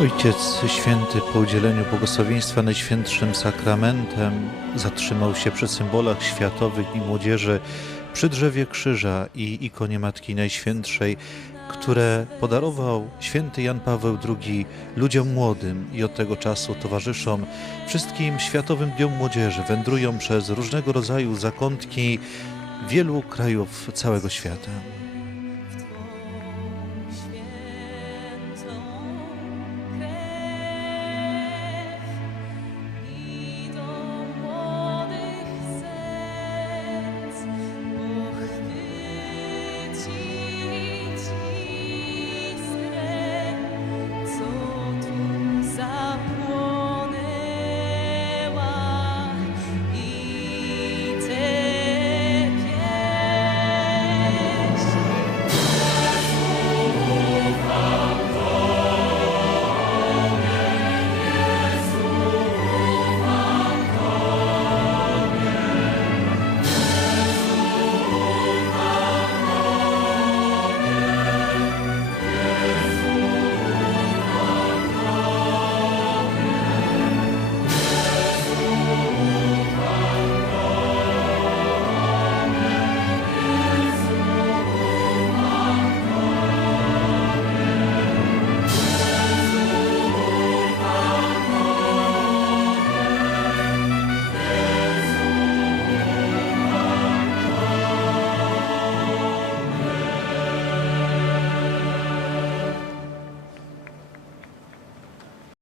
Ojciec Święty po udzieleniu błogosławieństwa Najświętszym Sakramentem zatrzymał się przy symbolach światowych i młodzieży przy drzewie krzyża i ikonie Matki Najświętszej, które podarował święty Jan Paweł II ludziom młodym i od tego czasu towarzyszą wszystkim Światowym Dniom Młodzieży. Wędrują przez różnego rodzaju zakątki wielu krajów całego świata.